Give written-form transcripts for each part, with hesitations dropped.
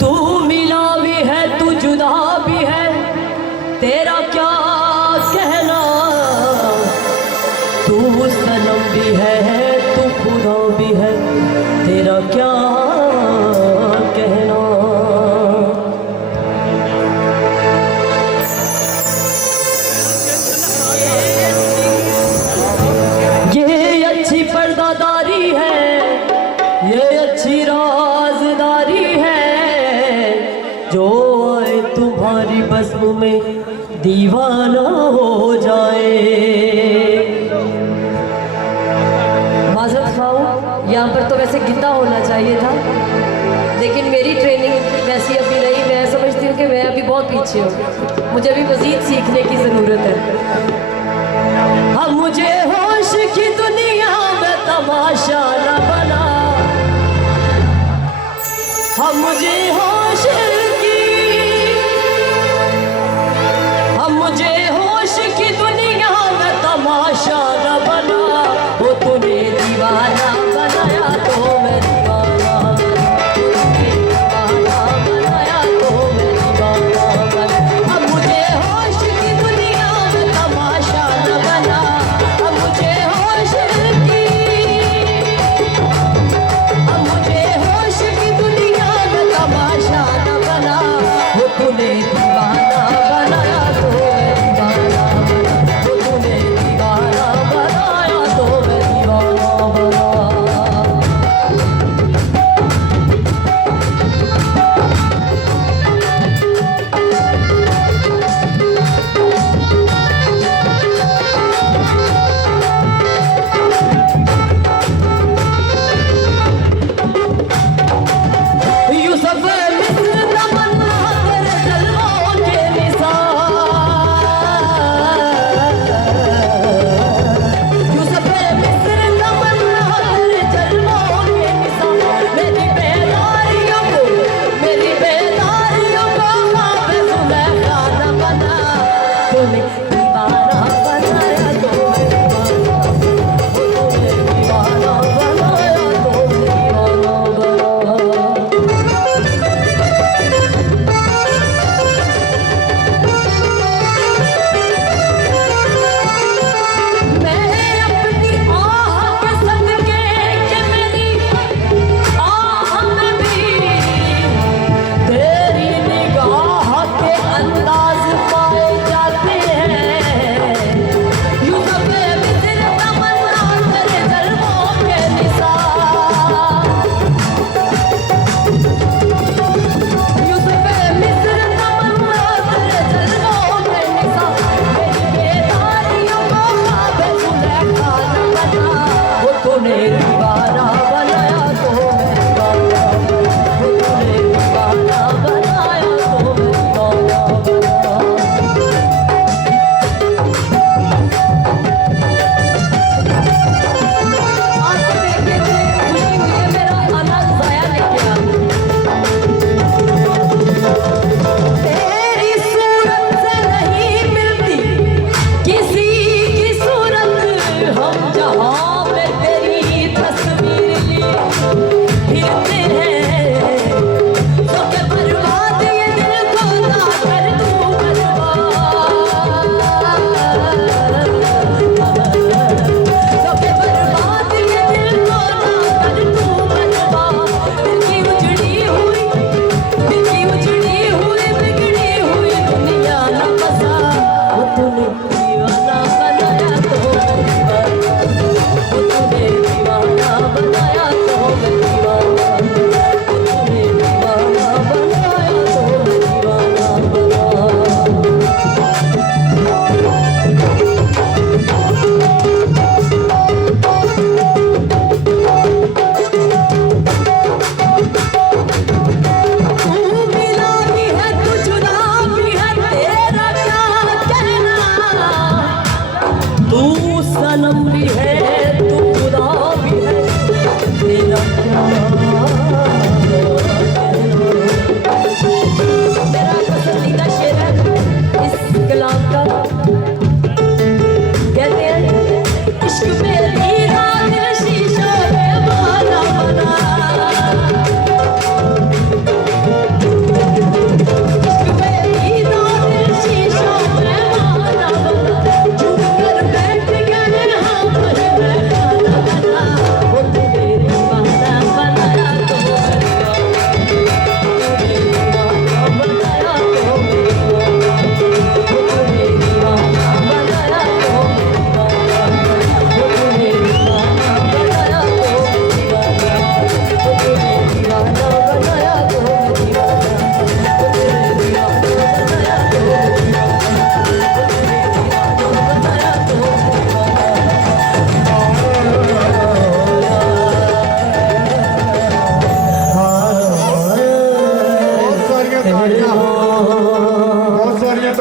तू मिला भी है तू जुदा भी है, तेरा क्या कहना। तू सनम भी है तू खुदा भी है, तेरा क्या कहना। ये अच्छी पर्दादारी है, ये अच्छी राजदारी है, जो आए तुम्हारी बज़्म में दीवाना हो जाए। माज़रत ख़्वाह, यहाँ पर तो वैसे गिद्दा होना चाहिए था, लेकिन मेरी ट्रेनिंग वैसी अभी नहीं। मैं समझती हूँ कि मैं अभी बहुत पीछे हूँ, मुझे अभी मज़ीद सीखने की ज़रूरत है। हम मुझे होश की दुनिया में तमाशा न बना, हम मुझे होश की, हम मुझे होश की दुनिया में तमाशा न बना। वो तूने दीवाना बनाया तो मैं दीवाना, तूने दीवाना बनाया तो मैं दीवाना बना। हम मुझे होश की दुनिया में तमाशा न बना, हम मुझे होश की, हम मुझे होश की दुनिया में तमाशा न बना। वो तूने दीवाना बनाया तो मैं दीवाना बना, वो तूने दीवाना बनाया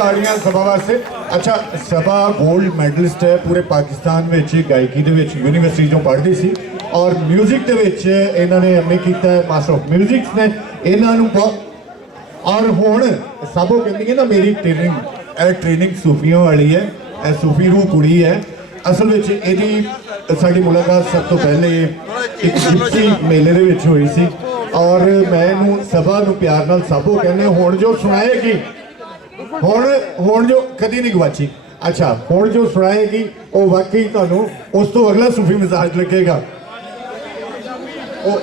ਤਾੜੀਆਂ ਸਭਾ ਵਾਸਤੇ। ਅੱਛਾ, ਸਭਾ 골ਡ ਮੈਡਲਿਸਟ ਹੈ ਪੂਰੇ ਪਾਕਿਸਤਾਨ ਵਿੱਚ, ਗਾਇਕੀ ਦੇ ਵਿੱਚ ਯੂਨੀਵਰਸਿਟੀ ਤੋਂ ਪੜ੍ਹਦੀ ਸੀ ਔਰ ਮਿਊਜ਼ਿਕ ਦੇ ਵਿੱਚ ਇਹਨਾਂ ਨੇ ਐਮਏ ਕੀਤਾ ਹੈ, ਮਾਸਟਰ ਆਫ ਮਿਊਜ਼ਿਕ ਨੇ ਇਹਨਾਂ ਨੂੰ ਔਰ ਹੁਣ ਸਭੋ ਕਹਿੰਦੀ ਹੈ ਨਾ ਮੇਰੀ ਟ੍ਰੇਨਿੰਗ ਸੂਫੀਆਂ ਵਾਲੀ ਹੈ, ਇਹ ਸੂਫੀ ਰੂਹ ਕੁੜੀ ਹੈ। ਅਸਲ ਵਿੱਚ ਇਹਦੀ ਸਾਡੀ ਮੁਲਾਕਾਤ ਸਭ ਤੋਂ ਪਹਿਲੇ ਇੱਕ ਜਿਪਸੀ ਮੇਲੇ ਦੇ ਵਿੱਚ ਹੋਈ ਸੀ ਔਰ ਮੈਂ ਇਹਨੂੰ ਸਭਾ ਨੂੰ ਪਿਆਰ ਨਾਲ ਸਾਬੋ ਕਹਿੰਦੇ। ਹੁਣ ਜੋ ਸੁਣਾਏਗੀ ਹੁਣ ਜੋ ਕਦੀ ਨਹੀਂ ਗਵਾਚੀ। ਅੱਛਾ, ਹੁਣ ਜੋ ਸੁਣਾਏਗੀ ਉਹ ਵਾਕਈ ਤੁਹਾਨੂੰ ਉਸ ਤੋਂ ਅਗਲਾ ਸੂਫੀ ਮਿਜ਼ਾਜ ਲੱਗੇਗਾ। ਉਹ